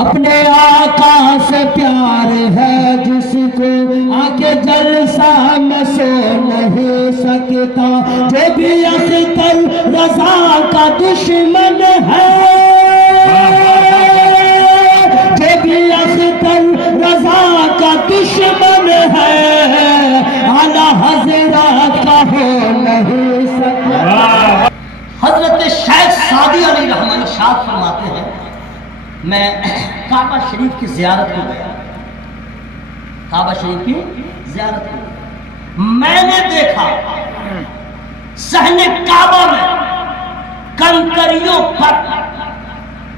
اپنے آقا سے پیار ہے جس کو آنکھ جلسہ میں سو نہیں سکتا، جو بھی اختر رضا کا دشمن ہے، جو بھی اختر رضا کا دشمن ہے، اعلی حضرت کا ہو نہیں سکتا۔ حضرت شیخ سعدی علیہ رحمۃ ارشاد فرماتے ہیں، میں کعبہ شریف کی زیارت کو گیا، کعبہ شریف کی زیارت کو گیا، میں نے دیکھا صحن کعبہ میں کنکریوں پر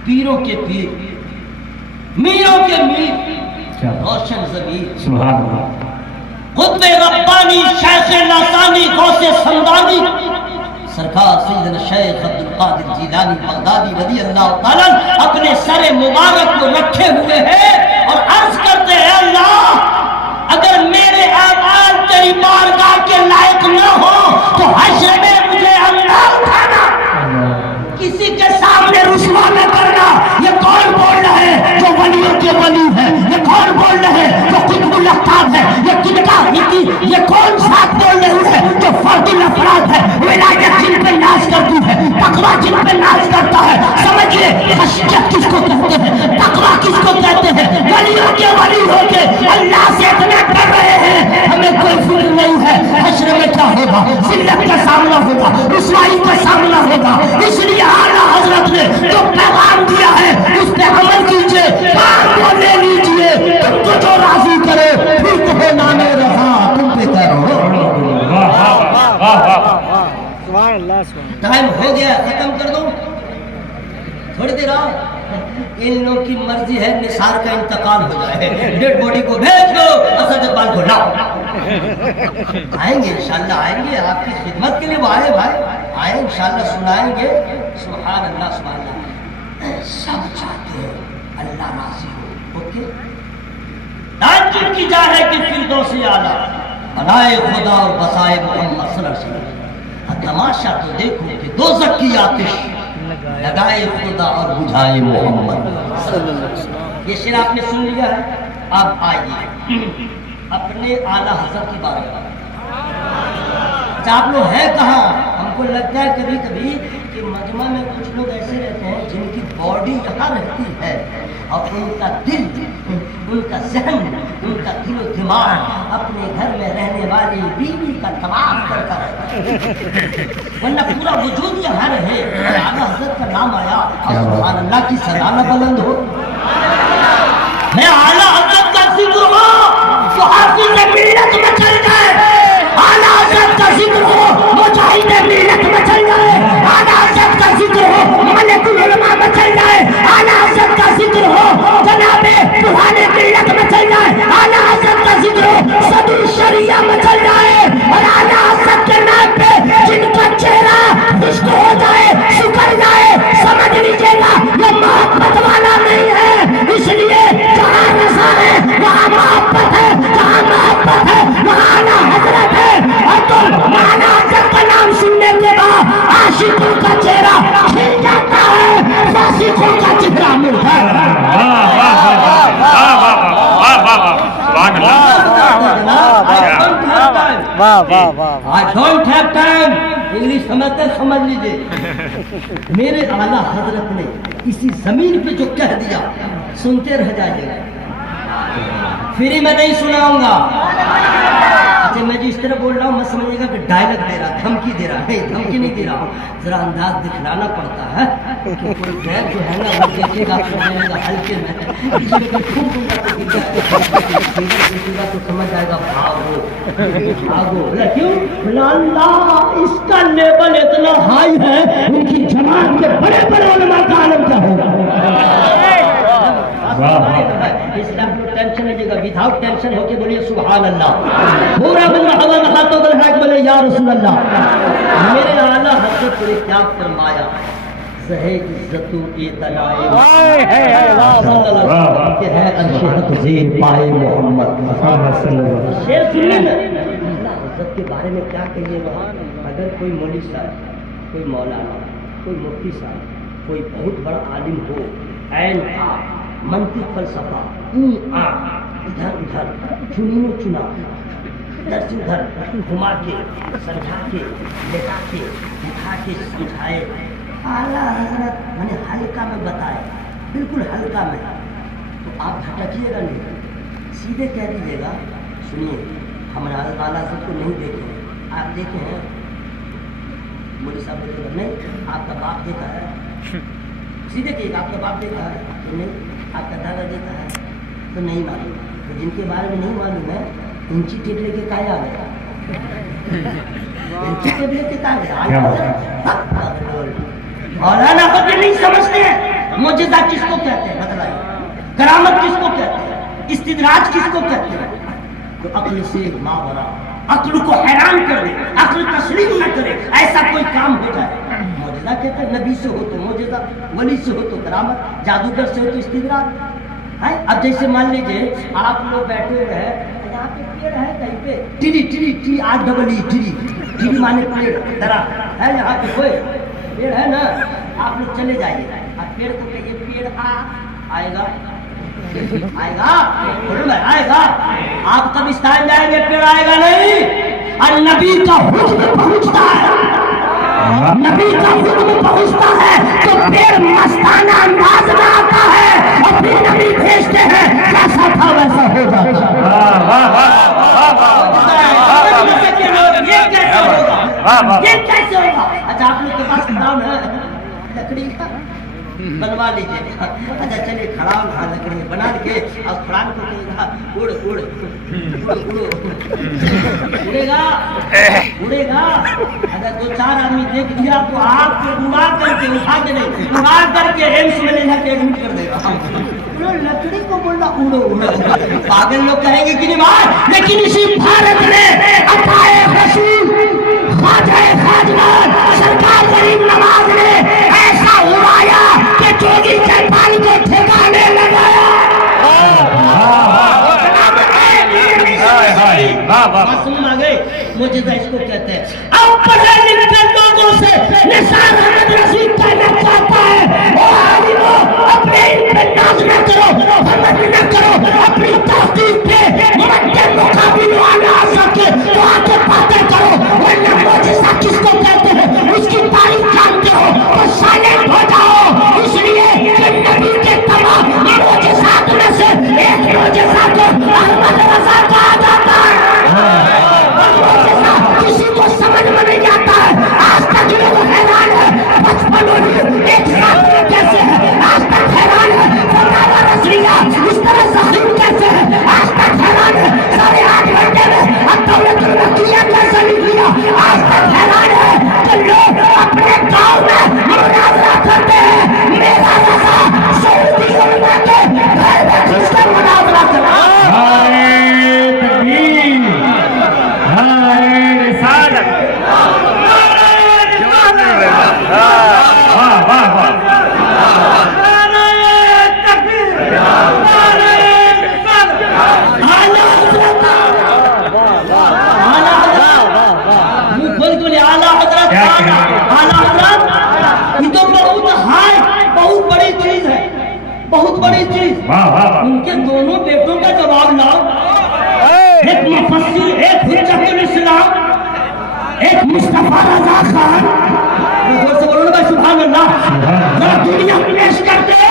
پیروں کے پیر، میروں کے میر، روشن ضمیر، سبحان اللہ، قطب ربانی شیخ لاسانی غوث سمدانی سرکار سیدنا شیخ عبد القادر جیلانی بغدادی رضی اللہ تعالیٰ اپنے سر مبارک کو رکھے ہوئے ہیں اور عرض کرتے ہیں، اللہ اگر میرے اعمال تیری بارگاہ کے لائق نہ ہو تو حشر میں مجھے اللہ اٹھانا، کسی کے سامنے رسوا نہ کرنا۔ یہ کون بول رہا ہے جو ولیوں کے ولی ہے؟ یہ کون بول رہے ہیں جو قطب الاقطاب ہے؟ یہ کون ساتھ بول رہے ہیں جو فرد الافراد ہے؟ ولایت جن پہ ناز کرتی ہے، تقویٰ جن پہ ناز کرتا ہے، سمجھئے خشیت کس کو کہتے ہیں، تقویٰ کس کو کہتے ہیں؟ ولیوں کے ولی ہو کے اللہ سے اتنا ڈر رہے ہیں، ہمیں کوئی فکر نہیں ہے حشر میں کیا ہوگا، ذلت کا سامنا ہوگا، رسوائی کا سامنا ہوگا۔ اس لیے اعلیٰ حضرت نے جو پیغام دیا ہے اس پہ عمل کیجئے، کام کو لے لیجئے، تم کو جو راضی کرے پھر کہو نام رضا تم پہ کرو۔ ٹائم ہو گیا، ختم کر دو، تھوڑی دیر آؤ، ان لوگوں کی مرضی ہے نثار کا انتقال ہو جائے، ڈیڈ باڈی کو بھیج دو، اسد اقبال کو لاؤ۔ آئیں گے انشاءاللہ، آئیں گے آپ کی خدمت کے لیے، وہ آئے بھائی آئیں انشاءاللہ، سنائیں گے۔ سبحان اللہ سبحان اللہ، سب چاہتے ہیں اللہ راضی ہو، اوکے؟ تعجب کی جا ہے کہ فردوس اعلیٰ بنائے خدا اور بسائے محمد صلی اللہ علیہ وسلم، تماشا تو دیکھو کہ دوزخ کی آتش لگائے خدا اور بجھائے محمد صلی اللہ علیہ وسلم۔ یہ شعر آپ نے سن لیا ہے، اب آئیے اپنے اعلیٰ حضرت کی بارے میں۔ اچھا آپ لوگ ہیں کہاں؟ ہم کو لگتا ہے کبھی کبھی کہ مجمع میں کچھ لوگ ایسے رہتے ہیں جن کی باڈی یہاں رہتی ہے اور ان کا دل، ان کا ذہن، ان کا دل و دماغ اپنے گھر میں رہنے والی بیوی کا طواف کرتا رہتا ہے، ورنہ پورا وجود یہاں رہے، اعلیٰ حضرت کا نام آیا اور سبحان اللہ کی صدا نہ بلند ہو۔ میں اعلیٰ حضرت کا ذکر ہو تو حافظ ملت میں چل جائے، اعلیٰ حضرت کا ذکر ہو مجاہد ملت میں چل جائے، اعلیٰ حضرت کا ذکر ہو ملک العلماء میں چل جائے، اعلیٰ حضرت کا ذکر ہو جناب بحان ملت میں چل جائے، اعلیٰ حضرت کا ذکر ہو صدر شریعہ میں چل جائے، اور اعلیٰ حضرت کے نام پہ جن کا چہرہ خشک ہو جائے، سکڑ جائے، سمجھ لیجیے گا یہ محبت والا نہیں ہے۔ اس لیے جہاں رضا ہے وہاں محبت ہے، جہاں محبت ہے وہاں اعلیٰ حضرت ہے، اور تم اعلیٰ حضرت کا نام سننے کے بعد عاشقوں کا چہرہ کھل جاتا ہے، فاسقوں کا چہرہ مڑتا ہے۔ I don't have time. English سمجھتے سمجھ لیجیے، میرے اعلیٰ حضرت نے اسی زمین پہ جو کہہ دیا سنتے رہ جائیے، فری میں نہیں سناؤں گا۔ اچھا میں جو اس طرح بول رہا ہوں میں سمجھے گا کہ ڈائلگ دے رہا، دھمکی دے رہا ہے، دھمکی نہیں دے رہا ہوں، ذرا انداز دکھلانا پڑتا ہے کہ کوئی غیر جو ہے نا وہ دیکھے گا سمجھے گا ہلکے میں، تو سمجھ جائے گا بھاگو بھاگو۔ کیوں؟ اللہ اس کا لیبل اتنا ہائی ہے، ان کی جماعت کے بڑے بڑے علماء کا عالم کیا ہوگا۔ اس لیے آپ لوگ ٹینشن لیجیے گا، وداؤٹ ٹینشن ہو کے بولیے سبحان اللہ، پورا بندہ ہوا میں ہاتھوں کو لگا کے بولے یا رسول اللہ۔ میرے اعلیٰ حضرت نے کیا فرمایا، زہے عزت و اطلاع کہ ہے انشہت زیر پائے محمد صلی اللہ علیہ وسلم۔ شعر سنیے نا اعلیٰ حضرت کے بارے میں کیا کہیے گا۔ اگر کوئی مولوی صاحب، کوئی مولانا، کوئی مفتی صاحب، کوئی بہت بڑا عالم ہو، عین منطق فلسفہ ادھر ادھر چنین و چنا ادھر سے ادھر گھما کے سمجھا کے لٹا کے دکھا کے سمجھائے اعلیٰ حضرت میں نے ہلکا میں بتائے بالکل ہلکا میں تو آپ بھٹکیے گا نہیں سیدھے کہہ دیجیے گا سنیے ہم اعلیٰ حضرت کو نہیں دیکھے آپ دیکھے ہیں مولوی صاحب بولے گا نہیں آپ کا باپ دیکھا ہے سیدھے کہیے گا آپ کا باپ دیکھا ہے تو نہیں آپ کا دادا دیکھا ہے تو نہیں معلوم تو جن کے بارے میں نہیں معلوم ہے انچی ٹیپ لے کے کہا آ گیا انچی ٹیپ لے کے کہا گیا مولانا بدر نہیں سمجھتے ہیں معجزہ کس کو کہتے ہیں بتلائیے کرامت کس کو کہتے ہیں استدراج کس کو کہتے ہیں تو عقل سے ماورا عقل کو حیران کر دے عقل تسلیم نہ کرے ایسا کوئی کام ہو جائے معجزہ کہتے ہیں نبی سے ہو تو معجزہ ولی سے ہو تو کرامت جادوگر سے ہو تو استدراج ہے اب جیسے مان لیجیے آپ لوگ بیٹھے ہوئے ہیں یہاں پہ پیڑ ہے کہیں پہ tree tree tree R double E tree tree مانے پیڑ درخت ہے یہاں پہ کوئی پیڑ ہے نا آپ لوگ چلے جائیے اب پیڑ کو کہیے پیڑ آئے گا آئے گا آئے گا آپ قبرستان جائیں گے پیڑ آئے گا نہیں اور نبی کا حکم پہنچتا ہے نبی کا حکم پہنچتا ہے تو پیڑ مستانہ انداز میں آتا ہے اور پھر نبی بھیجتے ہیں جیسا تھا ویسا ہو جاتا یہ کیسے ہوگا اچھا آپ لوگ کے پاس کام ہے لکڑی کا بنوا لیجیے اچھا چلیے کھڑا ہوا لکڑی بنا کے اور قرآن کو کہے گا اڑ اڑ اڑو اڑے گا اڑے گا اگر دو چار آدمی دیکھ لیا تو آپ کو ڈبا کر کے اٹھا کے نہیں ڈبا کر کے ایمس میں لے جا کے ایڈمٹ کر دے گا لکڑی کو بولنا اڑو اڑو پاگل لوگ کہیں گے کہ نہیں بات لیکن اسی بھارت میں عطائے رسول خواجہ خواجگان سرکار غریب نواز نے ایسا اڑایا کہ جوگی جیپال کو ٹھکانے لگایا معصوم آ گئے معجزہ اس کو کہتے ہیں اب پڑھے لکھے لوگوں سے نثار احمد رشید کہنا چاہتا ہے او عالمو اپنے علم پہ ناز نہ کرو حمد نہ کرو اپنی تحقیق پہ ممکن مقابل آنا آ سکے تو آگے باتیں کرو ورنہ معجزہ کس کو کہتے ہیں اس کی تاریخ جانتے ہو تو سائلنٹ ہو جاؤ اس لیے کہ نبی کے تمام معجزات میں سے ایک معجزہ کو احمد رضا کہا جاتا ہے کسی کو سمجھ میں نہیں آتا ہے آج تک لوگ حیران ہے بچپن اور ایک ساتھ کیسے ہے آج تک حیران ہے فتاوا رضویہ اس طرح ظاہر کیسے ہے آج تک حیران ہے 8.5 گھنٹے میں الدولۃ المکیہ کیسے نہیں لیا آج تک حیران ہے کہ لوگ اپنے گاؤں میں مناظرہ کرتے ہیں میرا رضا سعودی علماء کے گھر میں جس کا مناظرہ کرا بہت بڑی چیز ان کے دونوں بیٹوں کا جواب لاؤ ایک مفسر ایک حجت الاسلام ایک مصطفیٰ رضا خان سے بولو نا سبحان اللہ ذرا دنیا پیش کرتے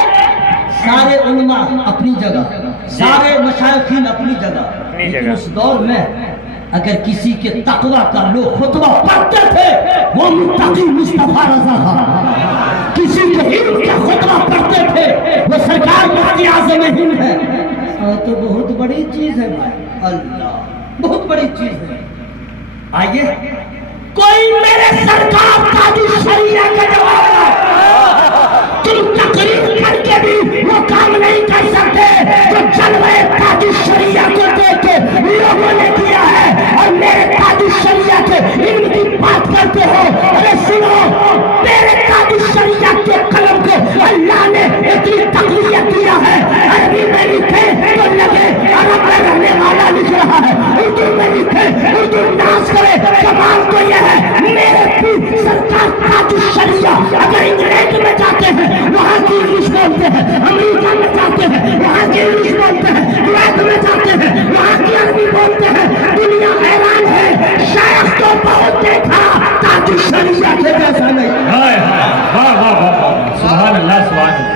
سارے علماء اپنی جگہ سارے مشایخین اپنی جگہ لیکن اس دور میں اگر کسی کے تقوی کا لوگ خطبہ پڑھتے تھے وہ متقی مصطفیٰ رضا خان کسی کے علم کا خطبہ پڑھتے تھے وہ سرکار مفتی اعظم ہند ہے تو بہت بڑی چیز ہے بھائی اللہ بہت بڑی چیز ہے آئیے کوئی میرے سرکار تاج الشریعہ کا جواب ہے تم تقریر کر کے بھی وہ کام نہیں کر سکتے جو جلوہ تاج الشریعہ کو دیکھ کے لوگوں نے کیا ہے اور میرے تاج الشریعہ کے علم کی بات کرتے ہو ارے سنو میرے تاج الشریعہ کے قلم کو اللہ نے اتنی تقویت دیا ہے عربی میں لکھے تو لگے عرب میں رہنے والا لکھ رہا ہے اردو میں لکھے اردو ناز کرے کمال تو یہ ہے میرے بھی سرکار تاج الشریعہ اگر انگلینڈ میں جاتے ہیں وہاں کی انگلش بولتے ہیں، امریکہ میں جاتے ہیں وہاں کی انگلش بولتے ہیں، کویت میں جاتے ہیں وہاں کی عربی بولتے ہیں، دنیا حیران ہے، شیخ تو بہت دیکھا تاج الشریعہ کے جیسا نہیں۔ ہائے ہائے، واہ واہ واہ واہ، سبحان اللہ سبحان اللہ،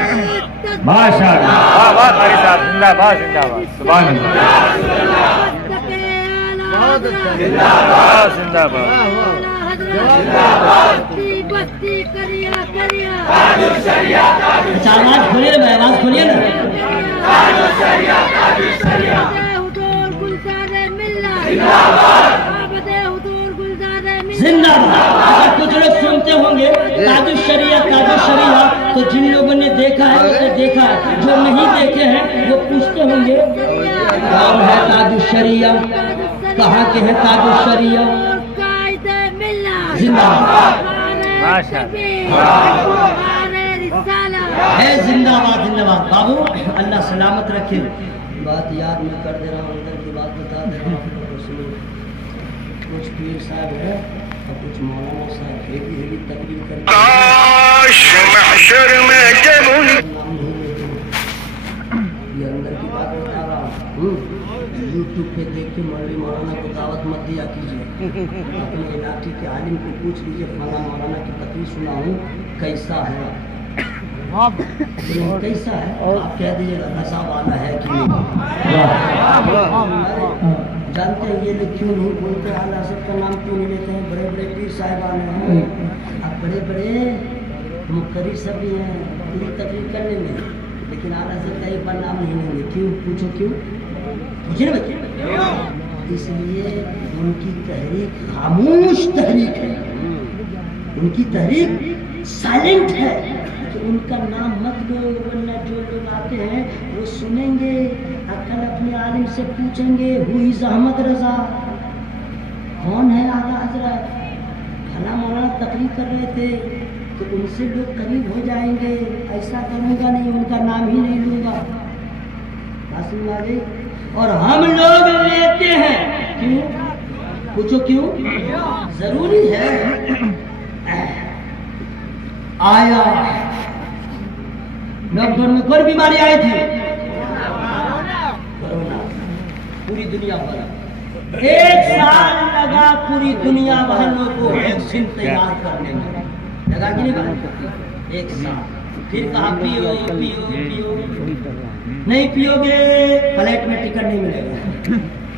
ماشاء اللہ، واہ واہ قاری صاحب، زندہ باد زندہ باد، سبحان اللہ، زندہ باد، بستی کریا کریا آواز کھولیے نا، آواز کھولیے نا۔ حضور گلزار ملت حضور گلزار زندہ باد۔ اگر کچھ لوگ سنتے ہوں گے تاج الشریعہ تاج الشریعہ، تو جن لوگوں نے دیکھا ہے اسے دیکھا ہے، جو نہیں دیکھے ہیں وہ پوچھتے ہوں گے کون ہے تاج الشریعہ، کہاں کے ہے تاج الشریعہ؟ قائد ملت زندہ باد ماشاء ہے، زندہ باد زندہ باد۔ بابو اللہ سلامت رکھے۔ بات یاد میں کر دے رہا ہوں، اندر کی بات بتا دے رہا ہوں، اس میں کچھ پیر صاحب ہے اور کچھ مولانا صاحب ہیوی تقریر کر کے یہ اندر کی بات بتا رہا ہوں۔ یوٹیوب پہ دیکھ کے مولوی مولانا کو دعوت مت دیا کیجیے، اپنے علاقے کے عالم کو پوچھ لیجیے فلاں مولانا کی تقریر سنا ہوں کیسا ہے، کیسا ہے، آپ کہہ دیجیے گا نشہ والا ہے کہ نہیں۔ جانتے ہیں یہ لوگ کیوں نہیں بولتے، اعلیٰ حضرت کا نام کیوں نہیں لیتے ہیں؟ بڑے بڑے پیر صاحبان ہیں، اب بڑے بڑے مقرر سب بھی ہیں پوری تقریر کرنے میں، لیکن اعلیٰ حضرت کا ایک بار نام نہیں لیں گے۔ کیوں؟ پوچھو کیوں؟ پوچھے نا بچے۔ اس لیے ان کی تحریک خاموش تحریک ہے، ان کی تحریک سائلنٹ ہے کہ ان کا نام مت لو، ورنہ جو لوگ آتے ہیں وہ سنیں گے، کل اپنے عالم سے پوچھیں گے ہوئی احمد رضا کون ہے اعلیٰ حضرت، فلاں مولانا تقریر کر رہے تھے، تو ان سے لوگ قریب ہو جائیں گے، ایسا کروں گا نہیں، ان کا نام ہی نہیں لوں گا۔ حاصل آ گئی؟ اور ہم لوگ لیتے ہیں، کیوں؟ پوچھو کیوں؟ ضروری ہے۔ آیا لاک ڈاؤن میں کوئی بیماری آئی تھی، کورونا، پوری دنیا پر 1 سال لگا پوری دنیا والوں کو ویکسین تیار کرنے میں، لگا کہ نہیں بات؟ 1 سال۔ پھر کہا پیو پیو پیو، نہیں پیو گے فلائٹ میں ٹکٹ نہیں ملے گا،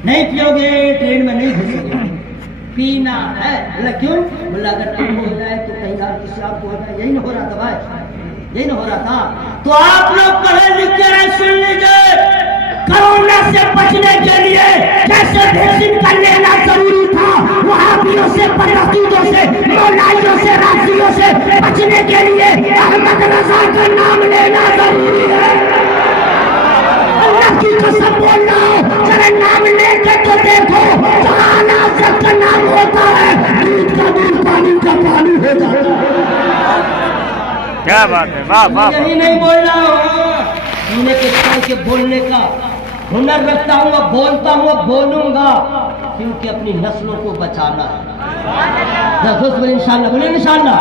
نہیں پیو گے ٹرین میں نہیں گھسو گے، پینا ہے۔ بولا کیوں؟ بولا اگر ٹائم ہو جائے تو کہیں اور کسی اور کو ہو جائے، یہی نہ ہو رہا تھا بھائی، یہی نہ ہو رہا تھا۔ تو آپ لوگ پڑھے لکھے ہیں، سن لیجیے، کرونا سے بچنے کے لیے جیسے ویکسین کا لینا ضروری تھا، وہابیوں سے، پرستوں سے، مولائیوں سے، رافضیوں سے بچنے کے لیے احمد رضا کا نام لینا ضروری ہے۔ اللہ کی قسم بول رہا ہوں، ذرا نام لے کے تو دیکھو، جہاں ناصر کا نام ہوتا ہے دودھ کا دودھ پانی کا پانی ہو جاتا ہے۔ کیا بات ہے، واہ واہ، یہی نہیں بول رہا ہوں، سینے کے کر کے بولنے کا ہنر رکھتا ہوں، اب بولتا ہوں، اب بولوں گا، کیونکہ اپنی نسلوں کو بچانا ہے۔ بولے انشاءاللہ، بولے انشاءاللہ۔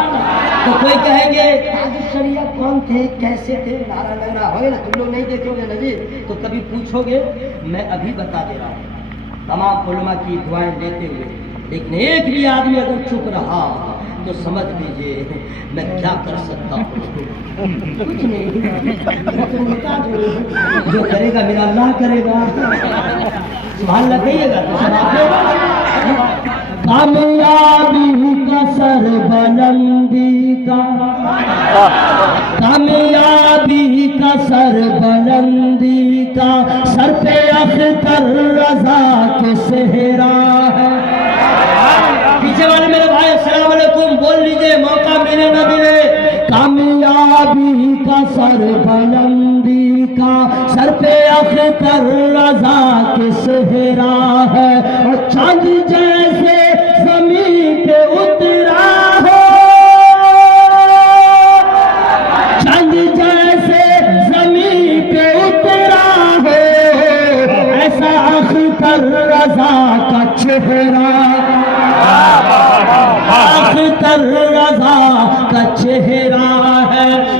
تو کوئی کہیں گے تاج الشریعہ کون تھے، کیسے تھے، نعرہ لگ رہا ہوگا نا، تم لوگ نہیں دیکھو گے نا جی، تو کبھی پوچھو گے، میں ابھی بتا دے رہا ہوں تمام علماء کی دعائیں لیتے ہوئے، لیکن ایک بھی آدمی اگر چپ رہا تو سمجھ لیجئے میں کیا کر سکتا ہوں، کچھ نہیں، جو کرے گا میرا اللہ کرے گا، سبحان اللہ کہیے گا تو سب آپ لوگ۔ کامیابی کا سر بلندی کا، کامیابی کا سر بلندی کا، سر پہ اختر رضا کے صحرا ہے۔ پیچھے والے میرے بھائی السلام علیکم بول لیجئے، موقع ملے نہ ملے۔ کامیابی کا سر بلندی کا، سر پہ اختر رضا کے صحرا ہے، اور چاند جیسے زمین پہ اترا ہو، چاند جیسے زمین پہ اترا ہو، ایسا اختر رضا کا چہرہ، اختر رضا کا چہرہ ہے،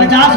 50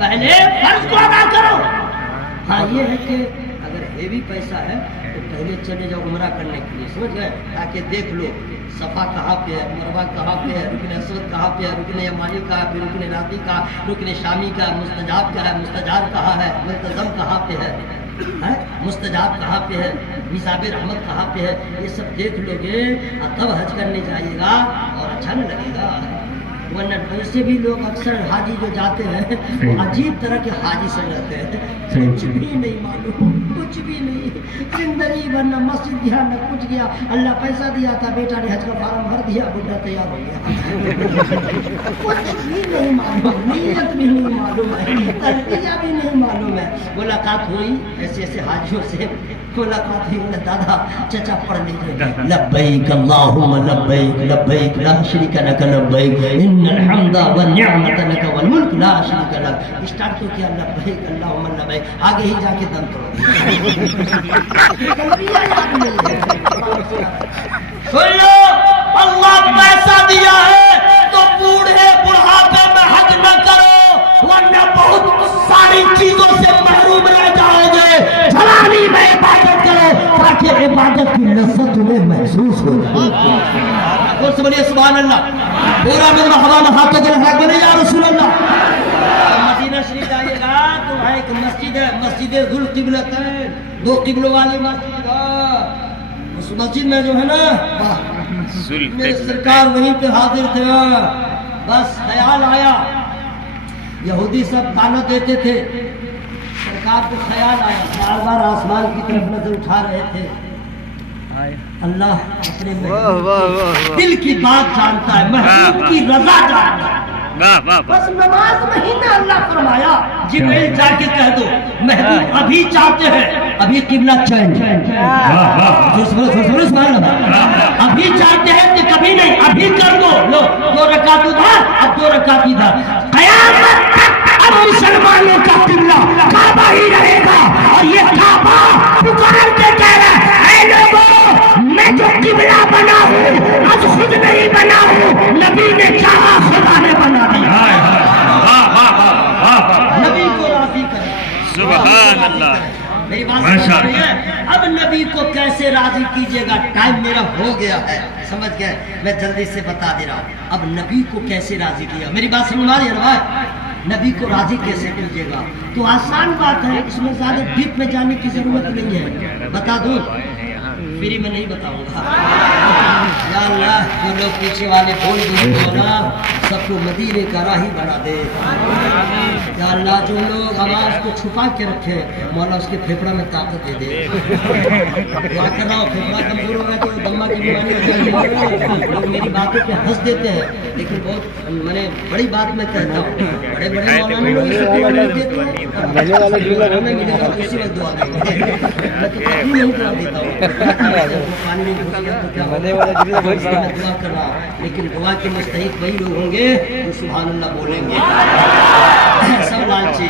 پہلے فرض کو ادا کرو. ہاں یہ ہے کہ اگر ہیوی پیسہ ہے تو پہلے چلے جاؤ عمرہ کرنے کے لیے, سمجھ گئے, تاکہ دیکھ لو صفا کہاں پہ ہے, مروہ کہاں پہ ہے, رکن اسود کہاں پہ ہے, رکن یمانی کہاں پہ, رکن راتی کہاں, رکن شامی کا, مستجاب کیا ہے, مستجار کہاں ہے, ملتزم کہاں پہ ہے, مستجاب کہاں پہ ہے, میثاق رحمت کہاں پہ ہے, یہ سب دیکھ لو گے تب حج کرنے جائیے گا اور اچھا نہیں لگے گا. ورنہ ویسے بھی لوگ اکثر حاجی جو جاتے ہیں وہ عجیب طرح کے حاجی سے رہتے ہیں, کچھ بھی نہیں معلوم, کچھ بھی نہیں زندگی بھر نہ مسجد گیا نہ کچھ گیا. اللہ پیسہ دیا تھا, بیٹا نے حج کا فارم بھر دیا, بڈھا تیار ہو گیا. کچھ بھی نہیں معلوم, نیت بھی نہیں معلوم ہے, تلبیہ بھی نہیں معلوم ہے. ملاقات ہوئی ایسے ایسے حاجیوں سے, ملاقات ہوئی, دادا چچا پڑھ لیجیے لبیک اللہم لبیک لبیک لا شریک لک لبیک ان الحمد والنعمت لک والملک لا شریک لک. اسٹارٹ تو کیا لبیک اللہم لبیک, آگے ہی جا کے دم توڑ. سن لو, اللہ پیسہ دیا ہے تو بوڑھے بڑھاپے میں حج نہ کرو, ورنہ بہت ساری چیزوں سے محروم رہ جاؤ گے. جوانی میں عبادت کرو تاکہ عبادت کی لذت تمہیں محسوس ہو جائے. اور سبحان سبحان اللہ. پورا مجمع حوالہ ہاتھوں کے لگا بولے یا رسول اللہ. مدینہ شریف جائیے گا تو وہاں ایک مسجد ہے, مسجد ذوالقبلتین, دو قبلوں والی مسجد. اس مسجد میں جو ہے نا میرے سرکار وہیں پہ حاضر تھے. بس خیال آیا, یہودی سب دعوت دیتے تھے, سرکار کو خیال آیا, بار بار آسمان کی طرف نظر اٹھا رہے تھے. اللہ اپنے دل کی بات جانتا ہے, محبوب کی رضا جانتا ہے. بس نماز مہینہ اللہ فرمایا جبریل جا کے کہہ دو محبوب ابھی چاہتے ہیں, ابھی قبلہ چینج, ابھی چاہتے ہیں کہ کبھی نہیں, ابھی کر دو. لو 2 رکعت ادھر, اب 2 رکعت ادھر. قیامت تک اب مسلمانوں کا قبلہ کعبہ ہی رہے گا. اور یہ کعبہ پکار کے کہہ رہا ہے, اے لوگوں میں جو قبلہ بنا ہوں آج خود نہیں بنا ہوں, نبی نے چاہا خدا نے بنا دیا. نبی کو راضی کرے. سبحان اللہ. میری بات سمجھ رہی ہے؟ اب نبی کو کیسے راضی کیجیے گا, ٹائم میرا ہو گیا ہے, سمجھ گئے, میں جلدی سے بتا دے رہا ہوں. اب نبی کو کیسے راضی کیا, میری بات سمجھ آ رہی ہے نا, نبی کو راضی کیسے کیجیے گا؟ تو آسان بات ہے, اس میں زیادہ ڈیپ میں جانے کی ضرورت نہیں ہے. بتا دوں, فری میں نہیں بتاؤں گا. یا اللہ جو لوگ پیچھے والے بول دیے مولا سب کو مدینے کا راہی بنا دے. یا اللہ جو لوگ آواز کو چھپا کے رکھے مولا اس کے پھیپڑا میں طاقت دے دے. دعا کر رہا ہوں, پھیپڑا کمزور ہوگا تو دمہ کی بیماری ہو جائے گی. لوگ میری باتوں پہ ہنس دیتے ہیں, لیکن بہت میں نے بڑی بات میں کہتا ہوں. بڑے بڑے مولانا لوگ اسے دعا نہیں دیتے ہیں, ہمیں ملے گا تو اسی وقت دعا دیں گے. میں تو کبھی نہیں دعا دیتا ہوں, پانی نہیں گھس گیا تو کیا ہوگا, میں دعا کر رہا ہوں. لیکن دعا کے مستحق وہی لوگ ہوں گے جو سبحان اللہ بولیں گے. سب لالچی.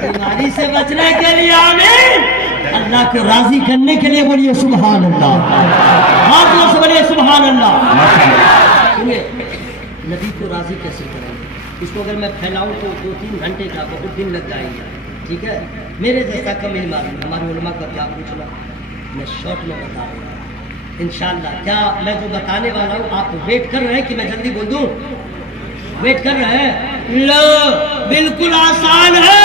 بیماری سے بچنے کے لیے آمین, اللہ کو راضی کرنے کے لیے بولیے سبحان اللہ. ہاتھ سے بولیے سبحان اللہ. نبی کو راضی کیسے کریں گے؟ اس کو اگر میں پھیلاؤں تو 2-3 گھنٹے کا بہت دن لگ جائیں گے. ٹھیک ہے, میرے جیسا کم ہی معلوم, ہمارے علماء کا کیا پوچھنا, میں شارٹ میں بتا رہا ہوں انشاءاللہ. کیا میں جو بتانے والا ہوں آپ ویٹ کر رہے ہیں کہ میں جلدی بول دوں؟ ویٹ کر رہے ہیں؟ لو بالکل آسان ہے,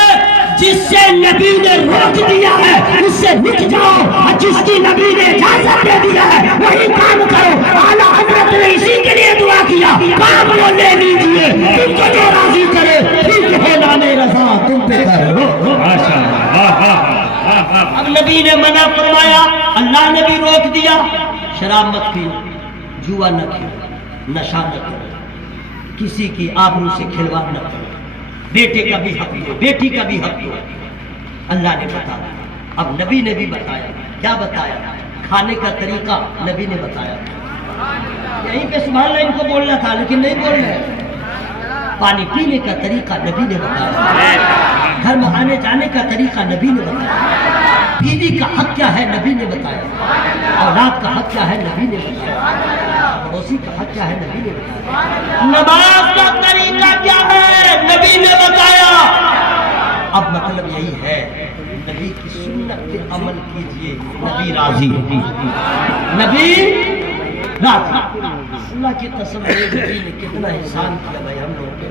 جس سے نبی نے روک دیا ہے اس سے رک جاؤ, جس کی نبی نے اجازت دے دیا ہے وہی کام کرو. اعلیٰ حضرت نے اسی کے لیے دعا کیا, کام وہ لے لیجیے, تم کو جو راضی کرے ٹھیک ہے, نانے رضا تم پہ کرو. اب نبی نے منع فرمایا, اللہ نے بھی روک دیا, شراب مت پیو, جوا نہ کھیلو, نشہ نہ کرو, کسی کی آبرو سے کھلواڑ نہ کرو, بیٹے کا بھی حق دو, بیٹی کا بھی حق دو. اللہ نے بتایا. اب نبی نے بھی بتایا. کیا بتایا؟ کھانے کا طریقہ نبی نے بتایا. یہیں پہ سبحان اللہ ان کو بولنا تھا لیکن نہیں بول رہے. پانی پینے کا طریقہ نبی نے بتایا. گھر میں آنے جانے کا طریقہ نبی نے بتایا. بیوی کا حق کیا ہے نبی نے بتایا. اولاد کا حق کیا ہے نبی نے بتایا. پڑوسی کا حق کیا ہے نبی نے بتایا. نماز کا طریقہ کیا ہے نبی نے بتایا. اب مطلب یہی ہے نبی کی سنت پہ عمل کیجئے, نبی راضی, نبی راضی. اللہ کی قسم ہے نبی نے کتنا احسان کیا بھائی ہم لوگ پہ.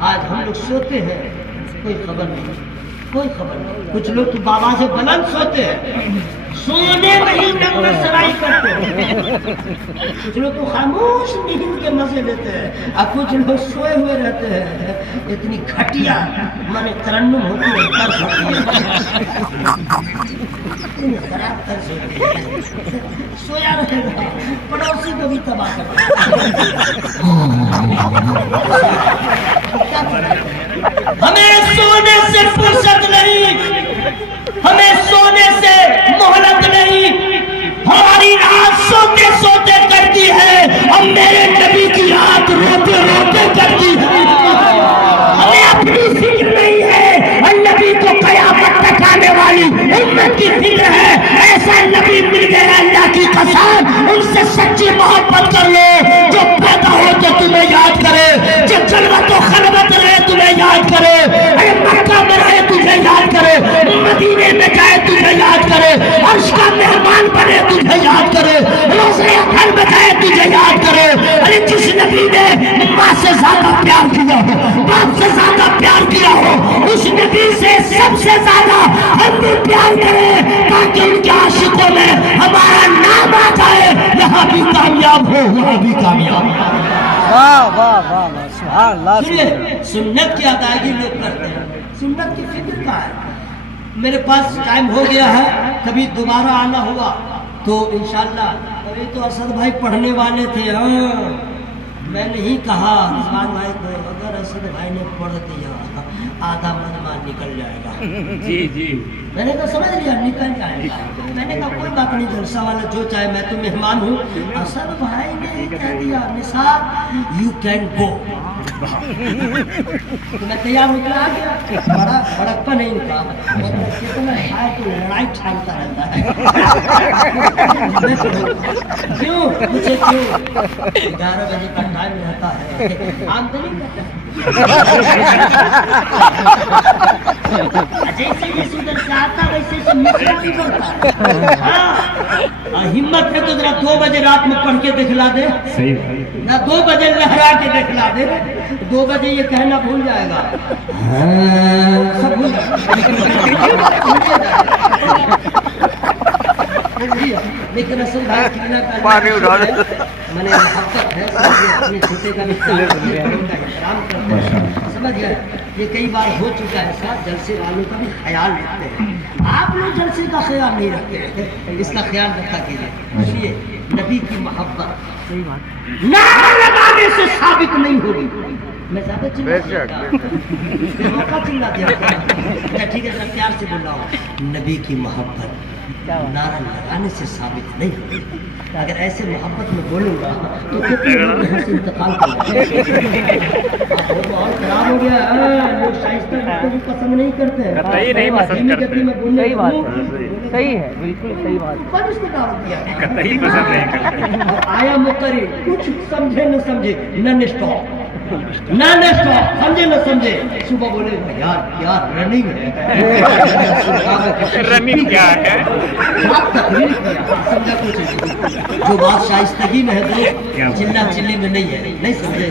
آج ہم لوگ سوتے ہیں کوئی خبر نہیں, کوئی خبر نہیں. کچھ لوگ تو بابا سے بلند سوتے ہیں, سونے میں ہی نقل سرائی کرتے ہیں. کچھ لوگ تو خاموش نیند کے مزے لیتے ہیں, اور کچھ لوگ سوئے ہوئے رہتے ہیں. اتنی گھٹیا مانے ترنم ہوتی ہے, طرز ہوتی ہے, اتنی خراب طرز ہوتی ہے. سویا رہے گا پڑوسی کو بھی تباہ کرتا ہے. ہمیں سونے سے فرصت نہیں, ہمیں سونے سے مہلت نہیں. ہماری رات سوتے سوتے کرتی ہے, اور میرے نبی کی رات روتے روتے کرتی ہے. ہمیں اپنی فکر نہیں ہے, اور نبی کو قیامت تک آنے والی امت کی فکر ہے. ایسا نبی مل گیا اللہ کی قسم, ان سے سچی محبت کر لو جو پیدا ہو تو تمہیں یاد کرے, جو جلوت و خلوت رہے تمہیں یاد کرے, مکہ میں رہے تجھے یاد کرے, مدینے میں جائے تجھے یاد کرے, عرش کا مہمان بنے تجھے یاد کرے, روزے گھر میں جائے تجھے یاد کرے. ارے جس نبی نے ماں سے زیادہ پیار کیا ہو, باپ سے زیادہ پیار کیا ہو, اس نبی سے سب سے زیادہ ہم بھی پیار کریں, تاکہ ان کے عاشقوں میں ہمارا نام آ جائے. یہاں بھی کامیاب ہو, وہاں بھی کامیاب ہو. واہ واہ واہ واہ, سبحان اللہ. سنیے, سنت کی ادائیگی لوگ کرتے ہیں, سنت کی فکر کا ہے. میرے پاس ٹائم ہو گیا ہے, کبھی دوبارہ آنا ہوا تو انشاءاللہ. ابھی تو اسد بھائی پڑھنے والے تھے. ہاں میں نہیں کہا رضوان بھائی کو, اگر اسد بھائی نے پڑھ دیا آدھا مجمع نکل جائے گا. جی جی, میں نے کہا سمجھ لیا نکل جائے گا. میں نے کہا کوئی بات نہیں, جلسہ والا جو چاہے, میں تو مہمان ہوں. اسد بھائی نے کہہ دیا نثار یو کین گو, تو میں تیار ہو کے آ گیا. بڑا بڑکپن ہے ان کا, کتنا ہے تو لڑائی ٹھانتا رہتا ہے. کیوں مجھے کیوں 11 بجے کا ٹائم رہتا ہے, آمدنی کرتا ہے. جیسے جیسے ادھر سے آتا ویسے سے مسئلہ بھی بڑھتا. ہمت ہے تو ذرا 2 بجے رات میں پڑھ کے دکھلا دے, صحیح, نہ 2 بجے لہرا کے دکھلا دے. 2 بجے یہ کہنا بھول جائے گا, سب بھول جائے. لیکن اصل بھائی کتنا میں نے محبت ہے, اپنے چھوٹے کا بھی احترام کرتے ہیں, سمجھ گئے. یہ کئی بار ہو چکا ہے ساتھ, جلسے والوں کا بھی خیال رکھتے ہیں. آپ لوگ جلسے کا خیال نہیں رکھتے, اس کا خیال رکھا کیجیے. اس لیے نبی کی محبت نعرہ لگانے سے ثابت نہیں ہوگی. میں زیادہ موقع چلا دیا, ٹھیک ہے سر, پیار سے بول رہا ہوں. نبی کی محبت نعرہ لگانے سے ثابت نہیں ہوگی. اگر ایسے محبت میں بولوں گا تو کتنے لوگ یہاں سے انتقال کریں گے. بہت خراب ہو گیا, لوگ شائستہ کو بھی پسند نہیں کرتے ہیں. قطعی نہیں پسند کرتے. صحیح بات ہے, صحیح ہے, بالکل صحیح بات. پر اس نے دعوت دیا, قطعی پسند نہیں کرتے. آیا مقرر, کچھ سمجھے نہ سمجھے, نن اسٹاپ, نن اسٹاپ, سمجھے نہ سمجھے. صبح بولے یار یار رننگ ہے, رننگ کیا ہے, تقریر کیا, سمجھا کچھ. جو بات شائستگی میں ہے تو چلا چلی میں نہیں ہے, نہیں سمجھے.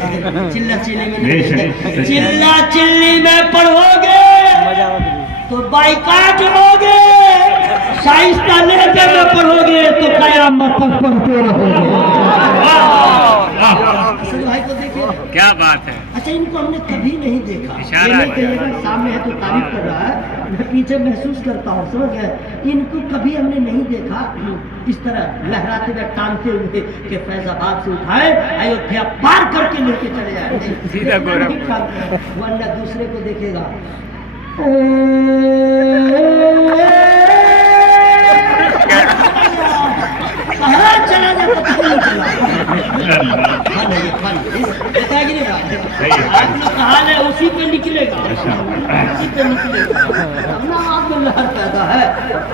چلا چلی میں نہیں ہے, چلا چلی میں پڑھو گے تو بائیکاٹ ہوگے, شائستہ لہجے میں پڑھو گے تو قیامت تک پڑھتے رہو گے. اصل بھائی کو دیکھیں, کیا بات ہے. اچھا ان کو ہم نے کبھی نہیں دیکھا. اشارہ یہ نہیں کہیے گا سامنے ہے تو تعریف کر رہا ہے, میں پیچھے محسوس کرتا ہوں, سمجھ گئے. ان کو کبھی ہم نے نہیں دیکھا اس طرح لہراتے ہوئے ٹانگتے ہوئے کہ فیض آباد سے اٹھائے ایودھیا پار کر کے لے کے چلے جائیں. سیدھا گورم, ورنہ دوسرے کو دیکھے گا کہاں چلا جائے پتہ نہیں چلا. فن ہے یہ, فن بتا گی نہیں بات. آپ نے کہا ہے اسی پہ نکلے گا, اسی پہ نکلے گا. اپنا آپ میں لہر پیدا ہے.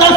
10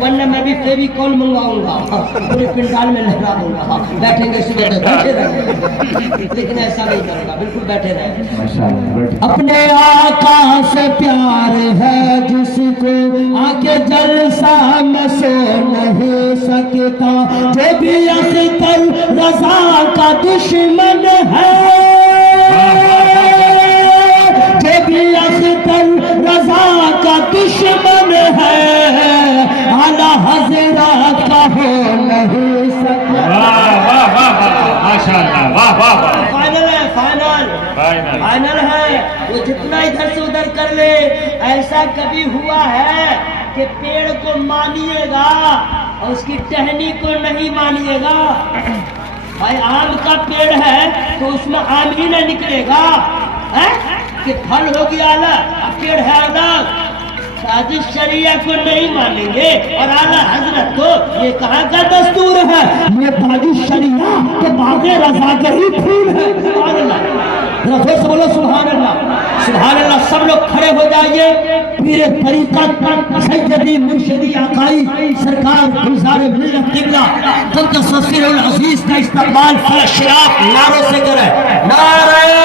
ورنہ میں بھی فیویکول منگواؤں گا پورے پنڈال میں لہرا دوں گا. بیٹھیں گے صبح تک بیٹھے رہیں, لیکن ایسا نہیں کروں گا, بالکل بیٹھے رہیں. اپنے آقا سے پیار ہے جس کو آکے جلسہ میں سو نہیں سکتا, جو بھی اختر رضا کا دشمن ہے, جو بھی اختر رضا کا دشمن ہے, اعلیٰ حضرات کا ہو نہیں سکتا. ماشاءاللہ, واہ واہ واہ. فائنل ہے, فائنل ہے. وہ جتنا ادھر سے ادھر کر لے. ایسا کبھی ہوا ہے کہ پیڑ کو مانیے گا اور اس کی ٹہنی کو نہیں مانیے گا؟ بھائی آم کا پیڑ ہے تو اس میں آم ہی نہ نکلے گا کہ پھل ہو گیا الگ, پیڑ ہے الگ. سازش شریعہ کو نہیں مانیں گے اور اعلیٰ حضرت کو. یہ کہاں کا دستور ہے؟ یہ باغ شریعہ کے باغ رضا کے ہی پھول ہے. سبحان اللہ, ذرا سے بولو سبحان اللہ, سبحان اللہ. سب لوگ کھڑے ہو جائیے. پیر طریقت سیدی مرشدی آقائی سرکار گلزار ملت قبلہ قدس سرور العزیز کا استقبال فرشیاب نعرے سے کرے. نعرے